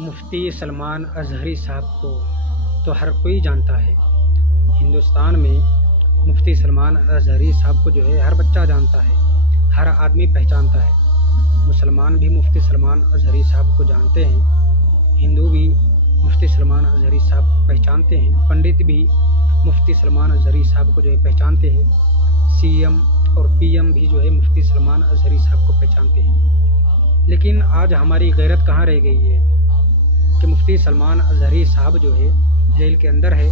مفتی سلمان اظہری صاحب کو تو ہر کوئی جانتا ہے۔ ہندوستان میں مفتی سلمان اظہری صاحب کو ہر بچہ جانتا ہے، ہر آدمی پہچانتا ہے۔ مسلمان بھی مفتی سلمان اظہری صاحب کو جانتے ہیں، ہندو بھی مفتی سلمان اظہری صاحب کو پہچانتے ہیں، پنڈت بھی مفتی سلمان اظہری صاحب کو پہچانتے ہیں، سی ایم اور پی ایم بھی مفتی سلمان اظہری صاحب کو پہچانتے ہیں۔ لیکن آج ہماری غیرت کہاں رہ گئی ہے کہ مفتی سلمان اظہری صاحب جیل کے اندر ہے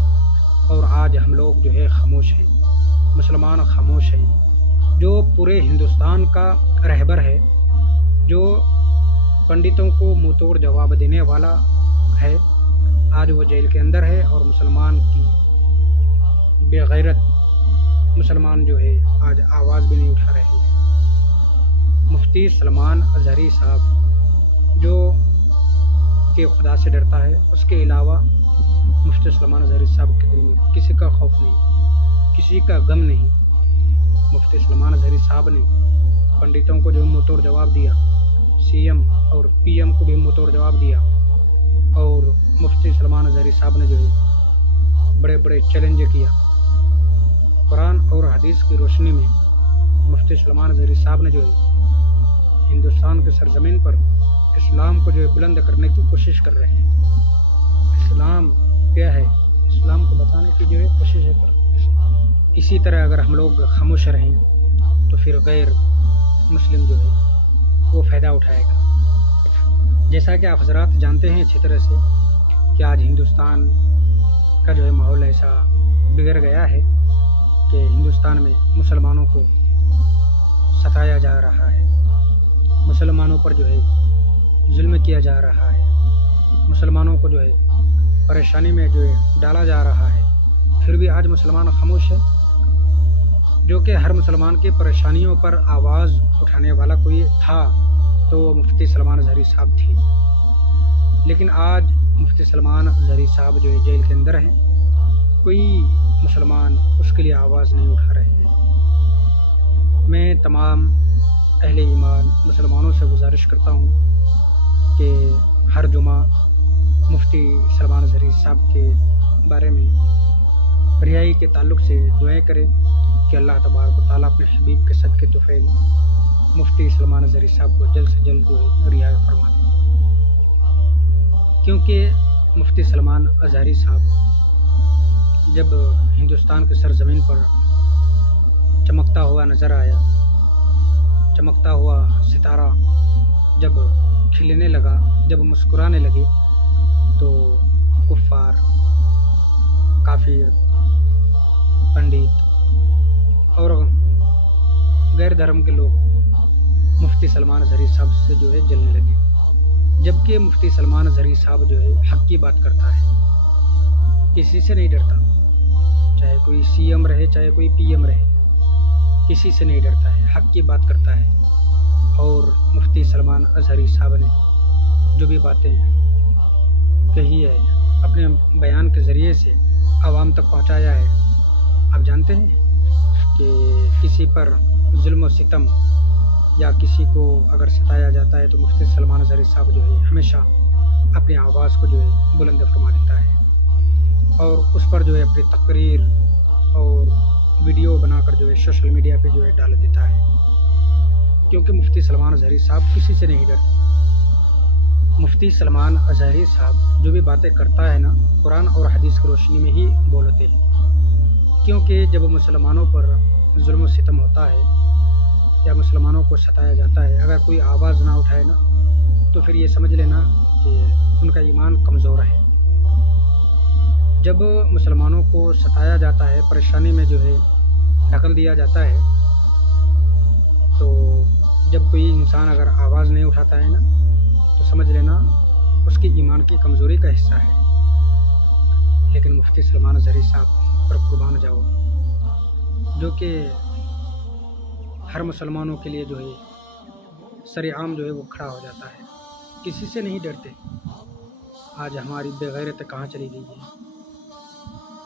اور آج ہم لوگ خاموش ہیں، مسلمان خاموش ہیں۔ جو پورے ہندوستان کا رہبر ہے، جو پنڈتوں کو منہ توڑ جواب دینے والا ہے، آج وہ جیل کے اندر ہے اور مسلمان کی بے غیرت مسلمان آج آواز بھی نہیں اٹھا رہے ہیں۔ مفتی سلمان اظہری صاحب جو کہ خدا سے ڈرتا ہے، اس کے علاوہ مفتی سلمان اظہری صاحب کے دل میں کسی کا خوف نہیں، کسی کا غم نہیں۔ مفتی سلمان اظہری صاحب نے پنڈتوں کو منہ توڑ جواب دیا، سی ایم اور پی ایم کو بھی منہ توڑ جواب دیا، اور مفتی سلمان اظہری صاحب نے بڑے بڑے چیلنج کیا۔ قرآن اور حدیث کی روشنی میں مفتی سلمان اظہری صاحب نے ہندوستان کے سرزمین پر اسلام کو بلند کرنے کی کوشش کر رہے ہیں۔ اسلام کیا ہے، اسلام کو بتانے کی کوشش ہے کر۔ اسی طرح اگر ہم لوگ خاموش رہیں تو پھر غیر مسلم وہ فائدہ اٹھائے گا۔ جیسا کہ آپ حضرات جانتے ہیں اچھی طرح سے کہ آج ہندوستان کا ماحول ایسا بگڑ گیا ہے کہ ہندوستان میں مسلمانوں کو ستایا جا رہا ہے، مسلمانوں پر ظلم کیا جا رہا ہے، مسلمانوں کو پریشانی میں ڈالا جا رہا ہے، پھر بھی آج مسلمان خاموش ہے۔ جو کہ ہر مسلمان کی پریشانیوں پر آواز اٹھانے والا کوئی تھا تو وہ مفتی سلمان اظہری صاحب تھے، لیکن آج مفتی سلمان اظہری صاحب جیل کے اندر ہیں، کوئی مسلمان اس کے لیے آواز نہیں اٹھا رہے ہیں۔ میں تمام اہل ایمان مسلمانوں سے گزارش کرتا ہوں کہ ہر جمعہ مفتی سلمان اظہری صاحب کے بارے میں رہائی کے تعلق سے دعائیں کریں کہ اللہ تبارک و تعالیٰ اپنے حبیب کے صدقے طفیل مفتی سلمان اظہری صاحب کو جلد سے جلد رہائی فرما دیں، کیونکہ مفتی سلمان اظہری صاحب جب ہندوستان کے سرزمین پر چمکتا ہوا نظر آیا، چمکتا ہوا ستارہ جب کھلنے لگا، جب مسکرانے لگے، تو کفار، کافر، پنڈت اور غیر دھرم کے لوگ مفتی سلمان اظہری صاحب سے جلنے لگے، جبکہ مفتی سلمان اظہری صاحب حق کی بات کرتا ہے، کسی سے نہیں ڈرتا، چاہے کوئی سی ایم رہے، چاہے کوئی پی ایم رہے، کسی سے نہیں ڈرتا ہے، حق کی بات کرتا ہے۔ اور مفتی سلمان اظہری صاحب نے جو بھی باتیں کہی ہے اپنے بیان کے ذریعے سے عوام تک پہنچایا ہے۔ آپ جانتے ہیں کہ کسی پر ظلم و ستم یا کسی کو اگر ستایا جاتا ہے تو مفتی سلمان اظہری صاحب ہمیشہ اپنی آواز کو بلند فرما دیتا ہے، اور اس پر اپنی تقریر اور ویڈیو بنا کر سوشل میڈیا پہ ڈال دیتا ہے، کیونکہ مفتی سلمان اظہری صاحب کسی سے نہیں ڈرتے۔ مفتی سلمان اظہری صاحب جو بھی باتیں کرتا ہے نا، قرآن اور حدیث کی روشنی میں ہی بولتے ہیں، کیونکہ جب مسلمانوں پر ظلم و ستم ہوتا ہے یا مسلمانوں کو ستایا جاتا ہے، اگر کوئی آواز نہ اٹھائے نا تو پھر یہ سمجھ لینا کہ ان کا ایمان کمزور ہے۔ جب مسلمانوں کو ستایا جاتا ہے، پریشانی میں ڈھکل دیا جاتا ہے، تو جب کوئی انسان اگر آواز نہیں اٹھاتا ہے نا تو سمجھ لینا اس کی ایمان کی کمزوری کا حصہ ہے۔ لیکن مفتی سلمان اظہری صاحب پر قربان جاؤ، جو کہ ہر مسلمانوں کے لیے سرعام وہ کھڑا ہو جاتا ہے، کسی سے نہیں ڈرتے۔ آج ہماری بے غیرت کہاں چلی گئی ہے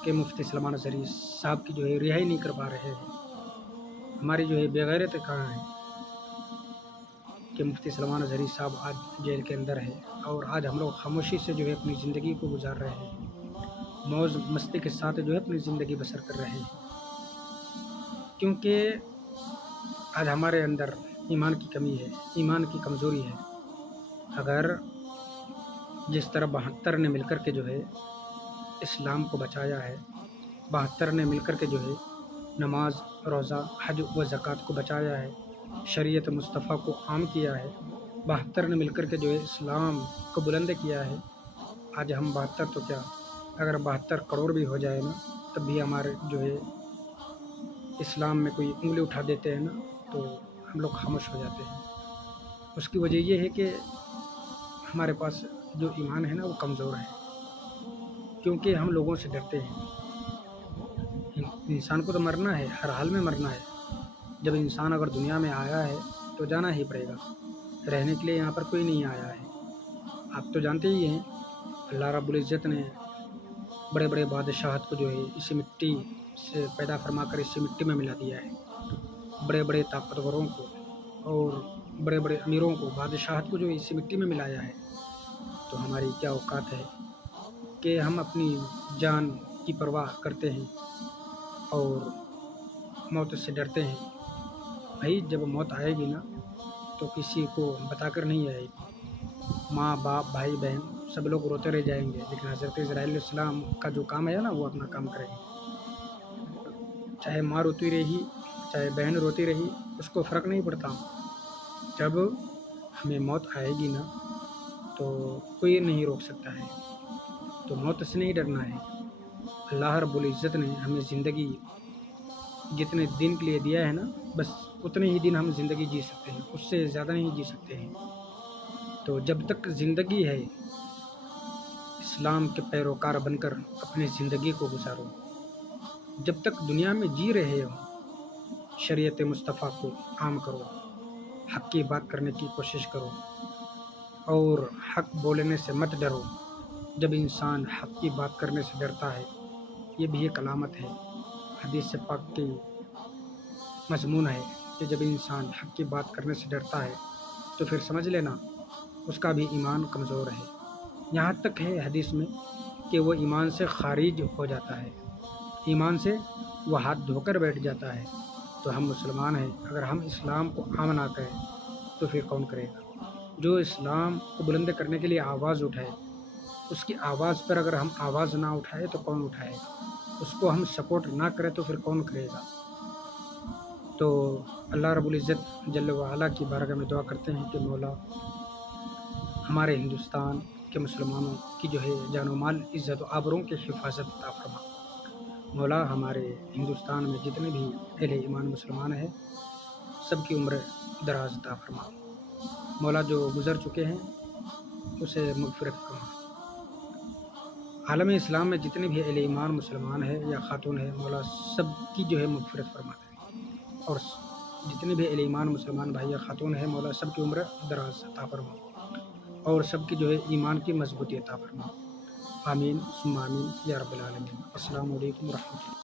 کہ مفتی سلمان اظہری صاحب کی رہائی نہیں کر پا رہے ہیں، ہماری بے غیرت کہاں ہے؟ کہ مفتی سلمان اظہری صاحب آج جیل کے اندر ہے، اور آج ہم لوگ خاموشی سے جو ہے اپنی زندگی کو گزار رہے ہیں، موج مستی کے ساتھ جو ہے اپنی زندگی بسر کر رہے ہیں، کیونکہ آج ہمارے اندر ایمان کی کمی ہے، ایمان کی کمزوری ہے۔ اگر جس طرح 72 نے مل کر کے جو ہے اسلام کو بچایا ہے، 72 نے مل کر کے جو ہے نماز، روزہ، حج و زکوٰۃ کو بچایا ہے، شریعت مصطفیٰ کو عام کیا ہے، 72 نے مل کر کے جو ہے اسلام کو بلند کیا ہے، آج ہم 72 تو کیا، اگر 72 کروڑ بھی ہو جائے نا، تب بھی ہمارے جو ہے اسلام میں کوئی انگلی اٹھا دیتے ہیں نا، تو ہم لوگ خاموش ہو جاتے ہیں۔ اس کی وجہ یہ ہے کہ ہمارے پاس جو ایمان ہے نا وہ کمزور ہے، کیونکہ ہم لوگوں سے ڈرتے ہیں۔ انسان کو تو مرنا ہے، ہر حال میں مرنا ہے۔ جب انسان اگر دنیا میں آیا ہے تو جانا ہی پڑے گا، رہنے کے لیے یہاں پر کوئی نہیں آیا ہے۔ آپ تو جانتے ہی ہیں اللہ رب العزت نے بڑے بڑے بادشاہت کو جو ہے اسی مٹی سے پیدا فرما کر اسی مٹی میں ملا دیا ہے، بڑے بڑے طاقتوروں کو اور بڑے بڑے امیروں کو، بادشاہت کو جو اسی مٹی میں ملایا ہے۔ تو ہماری کیا اوقات ہے کہ ہم اپنی جان کی پرواہ کرتے ہیں اور موت سے ڈرتے ہیں۔ بھائی جب موت آئے گی نا تو کسی کو بتا کر نہیں آئے گی، ماں باپ بھائی بہن سب لوگ روتے رہ جائیں گے، لیکن حضرت عزرائیل علیہ السلام کا جو کام ہے نا وہ اپنا کام کریں گے۔ چاہے ماں روتی رہی، چاہے بہن روتی رہی، اس کو فرق نہیں پڑتا۔ جب ہمیں موت آئے گی نا تو کوئی نہیں روک سکتا ہے، تو موت سے نہیں ڈرنا ہے۔ اللہ رب العزت نے ہمیں زندگی جتنے دن کے لیے دیا ہے نا، بس اتنے ہی دن ہم زندگی جی سکتے ہیں، اس سے زیادہ نہیں جی سکتے ہیں۔ تو جب تک زندگی ہے اسلام کے پیروکار بن کر اپنی زندگی کو گزارو، جب تک دنیا میں جی رہے ہو شریعت مصطفیٰ کو عام کرو، حق کی بات کرنے کی کوشش کرو اور حق بولنے سے مت ڈرو۔ جب انسان حق کی بات کرنے سے ڈرتا ہے، یہ بھی ایک علامت ہے، حدیث پاک کی مضمون ہے کہ جب انسان حق کی بات کرنے سے ڈرتا ہے تو پھر سمجھ لینا اس کا بھی ایمان کمزور ہے۔ یہاں تک ہے حدیث میں کہ وہ ایمان سے خارج ہو جاتا ہے، ایمان سے وہ ہاتھ دھو کر بیٹھ جاتا ہے۔ تو ہم مسلمان ہیں، اگر ہم اسلام کو عام نہ کریں تو پھر کون کرے گا؟ جو اسلام کو بلند کرنے کے لیے آواز اٹھائے، اس کی آواز پر اگر ہم آواز نہ اٹھائے تو کون اٹھائے گا؟ اس کو ہم سپورٹ نہ کریں تو پھر کون کرے گا؟ تو اللہ رب العزت جل وعلا کی بارگاہ میں دعا کرتے ہیں کہ مولا ہمارے ہندوستان کے مسلمانوں کی جو ہے جان و مال، عزت و آبروں کی حفاظت عطا فرما۔ مولا ہمارے ہندوستان میں جتنے بھی اہل ایمان مسلمان ہیں سب کی عمر دراز عطا فرما۔ مولا جو گزر چکے ہیں اسے مغفرت فرما۔ عالم اسلام میں جتنے بھی اہل ایمان مسلمان ہیں یا خاتون ہیں، مولا سب کی جو ہے مغفرت فرما دے، اور جتنے بھی اہل ایمان مسلمان بھائی یا خاتون ہیں، مولا سب کی عمر دراز عطا فرما اور سب کی جو ہے ایمان کی مضبوطی عطا فرما۔ آمین ثم آمین یا رب العالمین۔ السلام علیکم ورحمۃ اللہ۔